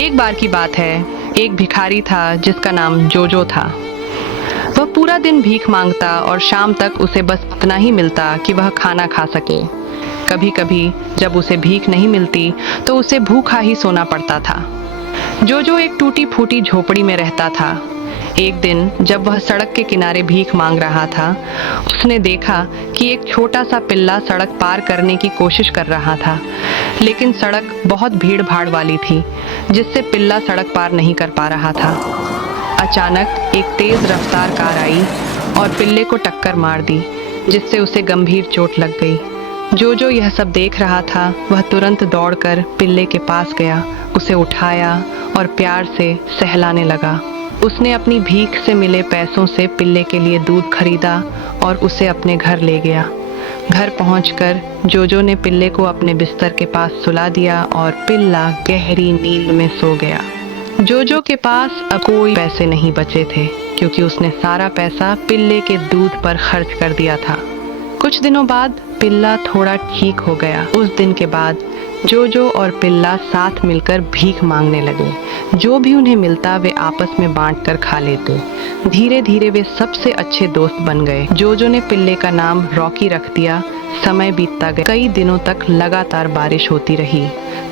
एक बार की बात है, एक भिखारी था जिसका नाम जोजो था। वह पूरा दिन भीख मांगता और शाम तक उसे बस इतना ही मिलता कि वह खाना खा सके। कभी कभी जब उसे भीख नहीं मिलती तो उसे भूखा ही सोना पड़ता था। जोजो एक टूटी फूटी झोपड़ी में रहता था। एक दिन जब वह सड़क के किनारे भीख मांग रहा था, उसने देखा कि एक छोटा सा पिल्ला सड़क पार करने की कोशिश कर रहा था, लेकिन सड़क बहुत भीड़ भाड़ वाली थी, जिससे पिल्ला सड़क पार नहीं कर पा रहा था। अचानक एक तेज रफ्तार कार आई और पिल्ले को टक्कर मार दी, जिससे उसे गंभीर चोट लग गई। जोजो यह सब देख रहा था, वह तुरंत दौड़कर पिल्ले के पास गया, उसे उठाया और प्यार से सहलाने लगा। उसने अपनी भीख से मिले पैसों से पिल्ले के लिए दूध खरीदा और उसे अपने घर ले गया। घर पहुंचकर जोजो ने पिल्ले को अपने बिस्तर के पास सुला दिया और पिल्ला गहरी नींद में सो गया। जोजो के पास अब कोई पैसे नहीं बचे थे, क्योंकि उसने सारा पैसा पिल्ले के दूध पर खर्च कर दिया था। कुछ दिनों बाद पिल्ला थोड़ा ठीक हो गया। उस दिन के बाद जोजो और पिल्ला साथ मिलकर भीख मांगने लगे। जो भी उन्हें मिलता वे आपस में बांटकर खा लेते। धीरे धीरे वे सबसे अच्छे दोस्त बन गए। जोजो ने पिल्ले का नाम रॉकी रख दिया। समय बीतता गया। कई दिनों तक लगातार बारिश होती रही।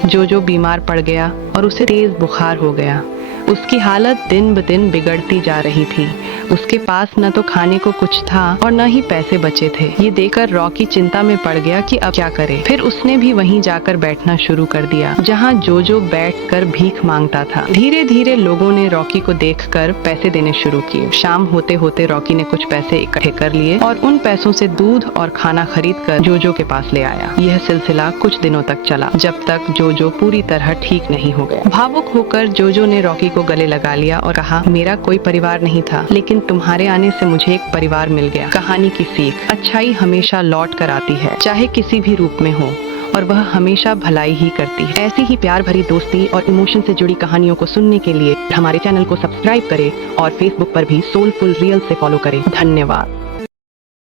जोजो बीमार पड़ गया और उसे तेज बुखार हो गया। उसकी हालत दिन ब दिन बिगड़ती जा रही थी। उसके पास न तो खाने को कुछ था और न ही पैसे बचे थे। ये देखकर रॉकी चिंता में पड़ गया कि अब क्या करे। फिर उसने भी वहीं जाकर बैठना शुरू कर दिया, जहाँ जोजो बैठकर भीख मांगता था। धीरे धीरे लोगों ने रॉकी को देखकर पैसे देने शुरू किए। शाम होते होते रॉकी ने कुछ पैसे इकट्ठे कर लिए और उन पैसों से दूध और खाना खरीद कर जोजो के पास ले आया। यह सिलसिला कुछ दिनों तक चला, जब तक जोजो पूरी तरह ठीक नहीं हो गया। भावुक होकर जोजो ने रॉकी को गले लगा लिया और कहा, मेरा कोई परिवार नहीं था, लेकिन तुम्हारे आने से मुझे एक परिवार मिल गया। कहानी की सीख, अच्छाई हमेशा लौट कर आती है, चाहे किसी भी रूप में हो, और वह हमेशा भलाई ही करती है। ऐसी ही प्यार भरी दोस्ती और इमोशन से जुड़ी कहानियों को सुनने के लिए हमारे चैनल को सब्सक्राइब करें और फेसबुक पर भी सोलफुल रियल से फॉलो करें। धन्यवाद।